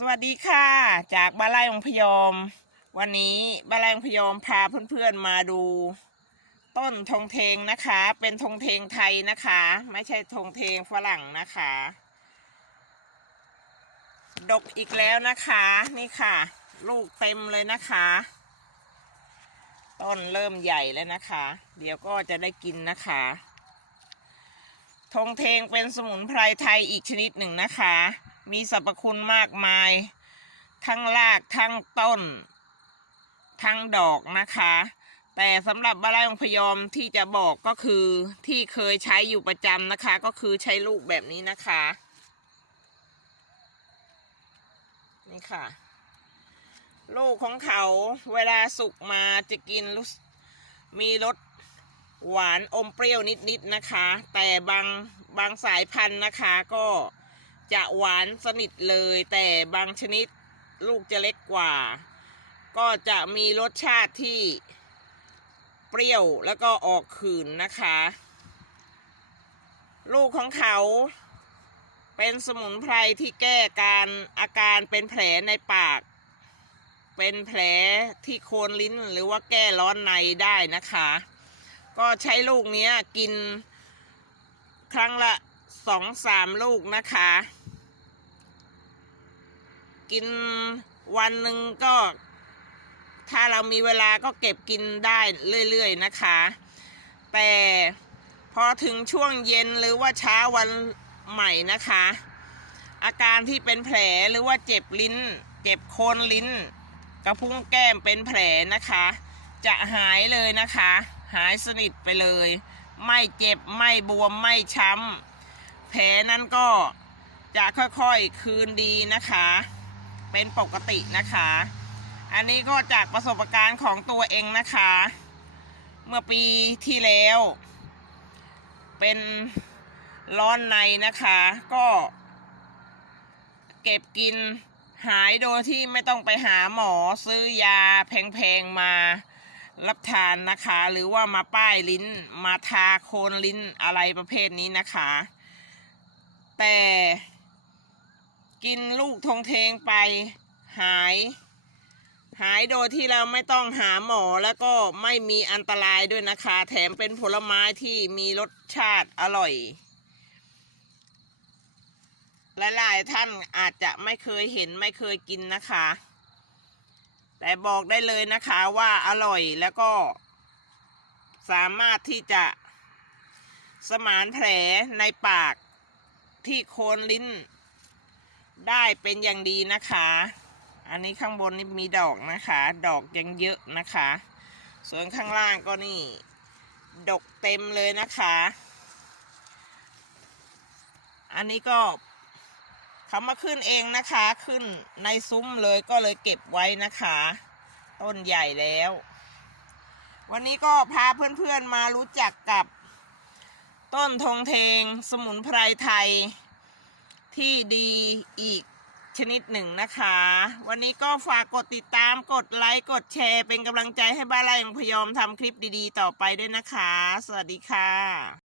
สวัสดีค่ะ จากบ้านไร่องพยอม วันนี้บ้านไร่องพยอมพาเพื่อนๆมาดู ต้นธงเทงนะคะ เป็นธงเทงไทยนะคะ ไม่ใช่ธงเทงฝรั่งนะคะ ดกอีกแล้วนะคะ นี่ค่ะ ลูกเต็มเลยนะคะ ต้นเริ่มใหญ่แล้วนะคะ เดี๋ยวก็จะได้กินนะคะธงเทงเป็นสมุนไพรไทยอีกชนิดหนึ่งนะคะ มีสรรพคุณมากมาย ทั้งรากทั้งต้น ทั้งดอกนะคะ แต่สำหรับบาลายองพยอมที่จะบอกก็คือที่เคยใช้อยู่ประจำนะคะ ก็คือใช้ลูกแบบนี้นะคะ นี่ค่ะ ลูกของเขาเวลาสุกมาจะกินรู้มีรสหวานอมเปรี้ยวนิดๆนะคะ แต่บางบางสายพันธุ์นะคะก็ จะหวานสนิทเลย แต่บางชนิดลูกจะเล็กกว่า ก็จะมีรสชาติที่เปรี้ยวแล้วก็ออกขื่นนะคะ ลูกของเขาเป็นสมุนไพรที่แก้การอาการเป็นแผลในปาก เป็นแผลที่โคนลิ้นหรือว่าแก้ร้อนในได้นะคะ ก็ใช้ลูกนี้กินครั้งละสองสามลูกนะคะ กินวันหนึ่งก็ ถ้าเรามีเวลาก็เก็บกินได้เรื่อยๆนะคะ แต่พอถึงช่วงเย็นหรือว่าเช้าวันใหม่นะคะ อาการที่เป็นแผลหรือว่าเจ็บลิ้น เจ็บโคนลิ้น กระพุ้งแก้มเป็นแผลนะคะ จะหายเลยนะคะ หายสนิทไปเลย ไม่เจ็บไม่บวมไม่ช้ำแผลนั้นก็จะค่อยๆคืนดีนะคะ เป็นปกตินะคะ อันนี้ก็จากประสบการณ์ของตัวเองนะคะ เมื่อปีที่แล้ว เป็นร้อนในนะคะ ก็เก็บกินหายโดยที่ไม่ต้องไปหาหมอซื้อยาแพงๆมารับทานนะคะ หรือว่ามาป้ายลิ้นมาทาโคนลิ้นอะไรประเภทนี้นะคะ แต่ กินลูกทงเทงไปหาย หายโดยที่เราไม่ต้องหาหมอแล้วก็ไม่มีอันตรายด้วยนะคะ แถมเป็นผลไม้ที่มีรสชาติอร่อย หลายๆท่านอาจจะไม่เคยเห็นไม่เคยกินนะคะ แต่บอกได้เลยนะคะว่าอร่อยแล้วก็ สามารถที่จะสมานแผลในปากที่โคนลิ้น ได้เป็นอย่างดีนะคะ อันนี้ข้างบนนี่มีดอกนะคะ ดอกยังเยอะนะคะ ส่วนข้างล่างก็นี่ ดกเต็มเลยนะคะ อันนี้ก็เขามาขึ้นเองนะคะ ขึ้นในซุ้มเลยก็เลยเก็บไว้นะคะ ต้นใหญ่แล้ว วันนี้ก็พาเพื่อนๆมารู้จักกับต้นธงเทง สมุนไพรไทย ที่ดีอีกชนิดหนึ่งนะคะ วันนี้ก็ฝากกดติดตามกดไลค์กดแชร์เป็นกำลังใจให้บ้านไร่ของพยอมทำคลิปดีๆ ต่อไปด้วยนะคะ สวัสดีค่ะ